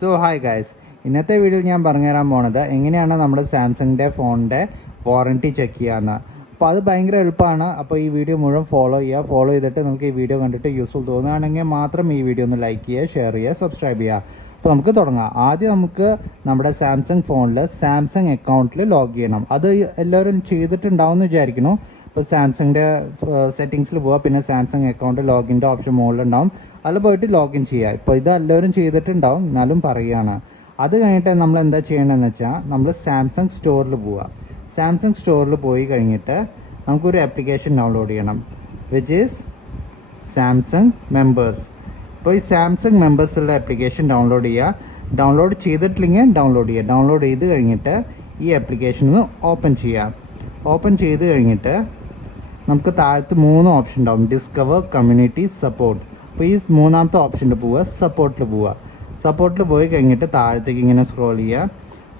So hi guys, ഇന്നത്തെ വീഡിയോയിൽ ഞാൻ പറഞ്ഞുതരാൻ പോണത് എങ്ങനെയാണ് നമ്മുടെ സാംസങ്ങിൻ്റെ ഫോണിൻ്റെ വാറണ്ടി ചെക്ക് ചെയ്യാമെന്ന്. അപ്പോൾ അത് ഭയങ്കര എളുപ്പമാണ്. അപ്പോൾ ഈ വീഡിയോ മുഴുവൻ ഫോളോ ചെയ്തിട്ട് നമുക്ക് ഈ വീഡിയോ കണ്ടിട്ട് യൂസ്ഫുൾ തോന്നുകയാണെങ്കിൽ മാത്രം ഈ വീഡിയോ ഒന്ന് ലൈക്ക് ചെയ്യുക, ഷെയർ ചെയ്യുക, സബ്സ്ക്രൈബ് ചെയ്യുക. അപ്പോൾ നമുക്ക് തുടങ്ങാം. ആദ്യം നമുക്ക് നമ്മുടെ സാംസങ് ഫോണിൽ സാംസങ് അക്കൗണ്ടിൽ ലോഗ് ചെയ്യണം. അത് എല്ലാവരും ചെയ്തിട്ടുണ്ടാവും എന്ന് വിചാരിക്കുന്നു. ഇപ്പോൾ സാംസങ്ങിൻ്റെ സെറ്റിങ്സിൽ പോവുക, പിന്നെ സാംസങ് അക്കൗണ്ട് ലോഗിൻ്റെ ഓപ്ഷൻ മുകളിലുണ്ടാവും, അതിൽ പോയിട്ട് ലോഗിൻ ചെയ്യുക. ഇപ്പോൾ ഇത് എല്ലാവരും ചെയ്തിട്ടുണ്ടാവും, എന്നാലും പറയുകയാണ്. അത് കഴിഞ്ഞിട്ട് നമ്മൾ എന്താ ചെയ്യേണ്ടതെന്ന് വെച്ചാൽ നമ്മൾ സാംസങ് സ്റ്റോറിൽ പോവുക. സാംസങ് സ്റ്റോറിൽ പോയി കഴിഞ്ഞിട്ട് നമുക്കൊരു ആപ്ലിക്കേഷൻ ഡൗൺലോഡ് ചെയ്യണം, വിച്ച് ഈസ് സാംസങ് മെമ്പേഴ്സ്. ഇപ്പോൾ ഈ സാംസങ് മെമ്പേഴ്സുള്ള ആപ്ലിക്കേഷൻ ഡൗൺലോഡ് ചെയ്യുക. ഡൗൺലോഡ് ചെയ്തിട്ടില്ലെങ്കിൽ ഡൗൺലോഡ് ചെയ്യുക. ഡൗൺലോഡ് ചെയ്ത് കഴിഞ്ഞിട്ട് ഈ ആപ്ലിക്കേഷൻ ഒന്ന് ഓപ്പൺ ചെയ്യുക. ഓപ്പൺ ചെയ്ത് കഴിഞ്ഞിട്ട് നമുക്ക് താഴത്ത് 3 ഓപ്ഷൻ ഉണ്ടാവും: ഡിസ്കവർ, കമ്മ്യൂണിറ്റി, സപ്പോർട്ട്. അപ്പോൾ ഈ 3ാമത്തെ ഓപ്ഷനിൽ പോവുക, സപ്പോർട്ടിൽ പോവുക. സപ്പോർട്ടിൽ പോയി കഴിഞ്ഞിട്ട് താഴത്തേക്ക് ഇങ്ങനെ സ്ക്രോൾ ചെയ്യുക.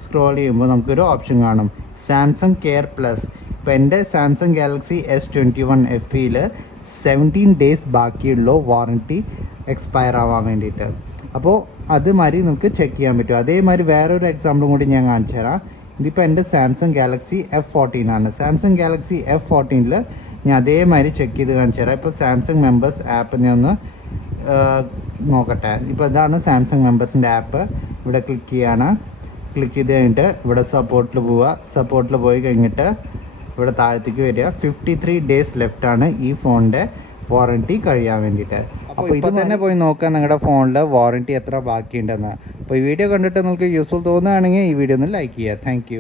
സ്ക്രോൾ ചെയ്യുമ്പോൾ നമുക്കൊരു ഓപ്ഷൻ കാണും, സാംസങ് കെയർ പ്ലസ്. ഇപ്പോൾ എൻ്റെ സാംസങ് ഗാലക്സി S21 FEയിൽ 17 ഡേയ്സ് ബാക്കിയുള്ളൂ വാറണ്ടി എക്സ്പയർ ആവാൻ വേണ്ടിയിട്ട്. അപ്പോൾ അതുമാതിരി നമുക്ക് ചെക്ക് ചെയ്യാൻ പറ്റും. അതേമാതിരി വേറൊരു എക്സാമ്പിളും കൂടി ഞാൻ കാണിച്ചു തരാം. ഇതിപ്പോൾ എൻ്റെ സാംസങ് ഗാലക്സി F14 ആണ്. സാംസങ് ഗാലക്സി F14ൽ ഞാൻ അതേമാതിരി ചെക്ക് ചെയ്ത് കാണിച്ചു തരാം. ഇപ്പോൾ സാംസങ് മെമ്പേഴ്സ് ആപ്പ് ഞാൻ ഒന്ന് നോക്കട്ടെ. ഇപ്പോൾ ഇതാണ് സാംസങ് മെമ്പേഴ്സിൻ്റെ ആപ്പ്. ഇവിടെ ക്ലിക്ക് ചെയ്യാണ്. ക്ലിക്ക് ചെയ്ത് കഴിഞ്ഞിട്ട് ഇവിടെ സപ്പോർട്ടിൽ പോവുക. സപ്പോർട്ടിൽ പോയി കഴിഞ്ഞിട്ട് ഇവിടെ താഴത്തേക്ക് വരിക. 53 ഡേയ്സ് ലെഫ്റ്റാണ് ഈ ഫോണിൻ്റെ വാറണ്ടി കഴിയാൻ വേണ്ടിയിട്ട്. അപ്പോൾ ഇത് തന്നെ പോയി നോക്കുക നിങ്ങളുടെ ഫോണിൽ വാറണ്ടി എത്ര ബാക്കിയുണ്ടെന്ന്. അപ്പോൾ ഈ വീഡിയോ കണ്ടിട്ട് നിങ്ങൾക്ക് യൂസ്ഫുൾ തോന്നുകയാണെങ്കിൽ ഈ വീഡിയോ ഒന്ന് ലൈക്ക് ചെയ്യുക. താങ്ക്